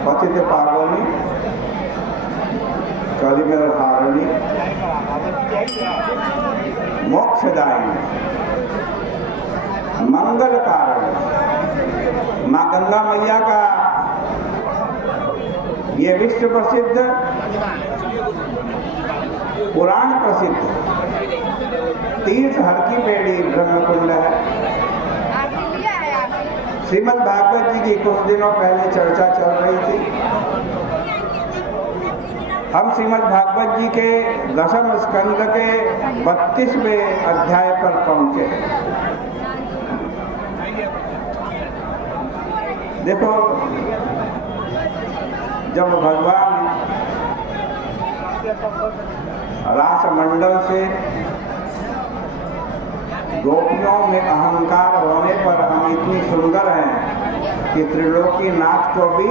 पतित पावनी कलिमल हारिणी मोक्षदायिनी मंगल कारण माँ गंगा मैया का ये विश्व प्रसिद्ध पुराण प्रसिद्ध तीर्थ हर की पेड़ी ब्रह्मकुंड है। श्रीमद् भागवत जी की कुछ दिनों पहले चर्चा चल रही थी। हम श्रीमद् भागवत जी के दशम स्कंद के 32वें अध्याय पर पहुंचे। देखो, जब भगवान रासमंडल से गोपियों में अहंकार होने पर हम इतनी सुंदर हैं कि त्रिलोकी नाथ को भी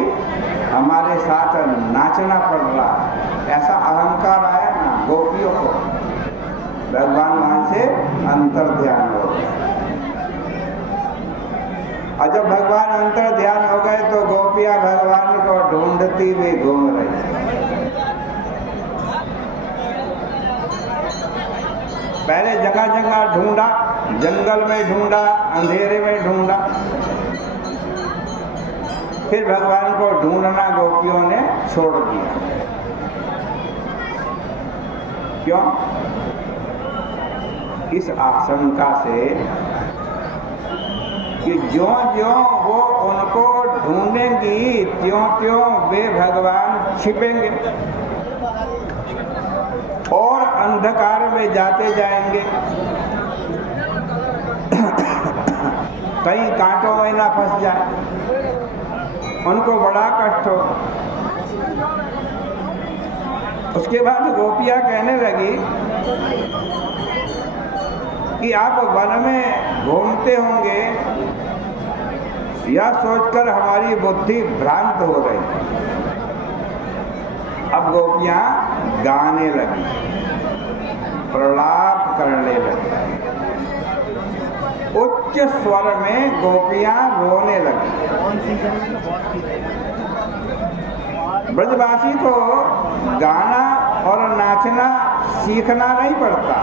हमारे साथ नाचना पड़ रहा है, ऐसा अहंकार आया ना गोपियों को। भगवान वहां से अंतर ध्यान हो गए, और जब भगवान अंतर ध्यान हो गए तो गोपियां भगवान को ढूंढती हुई घूम रही। पहले जगह जगह ढूंढा, जंगल में ढूंढा, अंधेरे में ढूंढा, फिर भगवान को ढूंढना गोपियों ने छोड़ दिया। क्यों? इस आशंका से कि ज्यों-ज्यों वो उनको ढूंढेंगी त्यों-त्यों वे भगवान छिपेंगे और अंधकार में जाते जाएंगे, कहीं कांटों में ना फंस जाए, उनको बड़ा कष्ट हो। उसके बाद गोपियां कहने लगी कि आप वन में घूमते होंगे, यह सोचकर हमारी बुद्धि भ्रांत हो रही। अब गोपियां गाने लगी, प्रलाप करने लगी, उच्च स्वर में गोपियां रोने लगी। ब्रजवासी को गाना और नाचना सीखना नहीं पड़ता,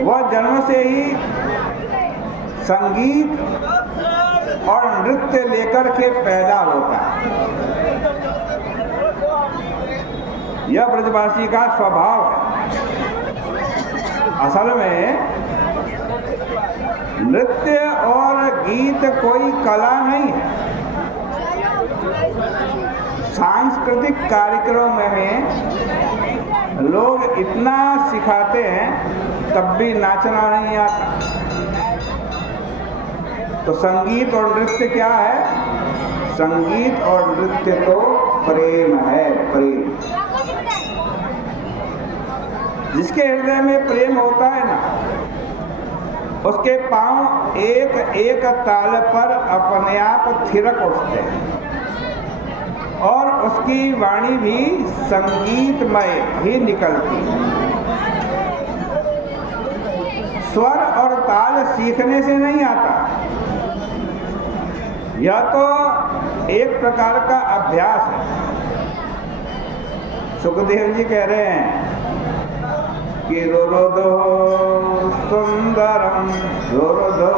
वह जन्म से ही संगीत और नृत्य लेकर के पैदा होता है। यह ब्रजवासी का स्वभाव है। असल में नृत्य और गीत कोई कला नहीं है। सांस्कृतिक कार्यक्रम में लोग इतना सिखाते हैं तब भी नाचना नहीं आता। तो संगीत और नृत्य क्या है? संगीत और नृत्य तो प्रेम है, प्रेम। जिसके हृदय में प्रेम होता है ना, उसके पांव एक एक ताल पर अपने आप थिरक उठते हैं और उसकी वाणी भी संगीतमय ही निकलती है। स्वर और ताल सीखने से नहीं आता, यह तो एक प्रकार का अभ्यास है। सुखदेव जी कह रहे हैं कि रोरोदो सुंदरम रोरोदो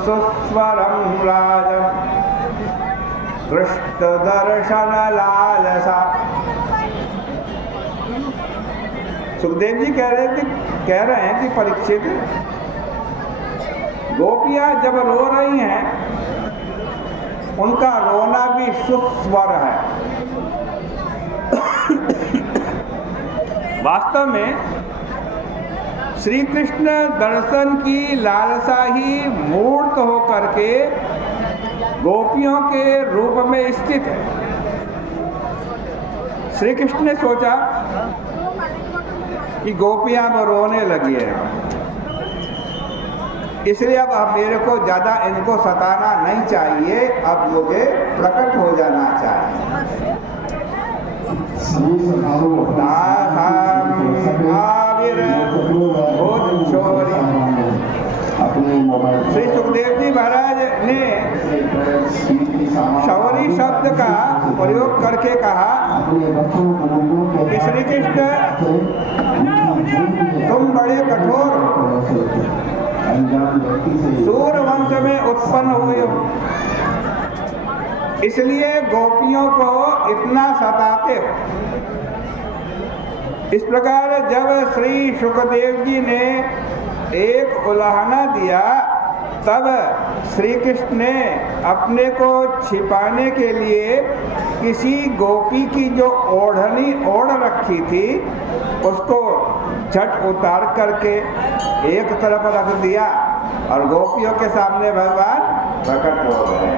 सुस्वरम राजम कृष्ण दर्शन लालसा। सुखदेव जी कह रहे हैं कि परीक्षित, गोपियां जब रो रही हैं उनका रोना भी सुस्वर है। वास्तव में श्री कृष्ण दर्शन की लालसा ही मूर्त होकर के गोपियों के रूप में स्थित है। श्री कृष्ण ने सोचा कि गोपियां अब रोने लगी है, इसलिए अब मेरे को ज्यादा इनको सताना नहीं चाहिए, अब मुझे प्रकट हो जाना चाहिए। श्री सुखदेव जी महाराज ने शौरी शब्द का प्रयोग करके कहा कि श्री कृष्ण तुम बड़े कठोर सूर्य वंश में उत्पन्न हुए हो, इसलिए गोपियों को इतना सताते हो। इस प्रकार जब श्री सुखदेव जी ने एक उलाहना दिया, तब श्री कृष्ण ने अपने को छिपाने के लिए किसी गोपी की जो ओढ़नी ओढ़ रखी थी उसको झट उतार करके एक तरफ रख दिया और गोपियों के सामने भगवान प्रकट हो गए।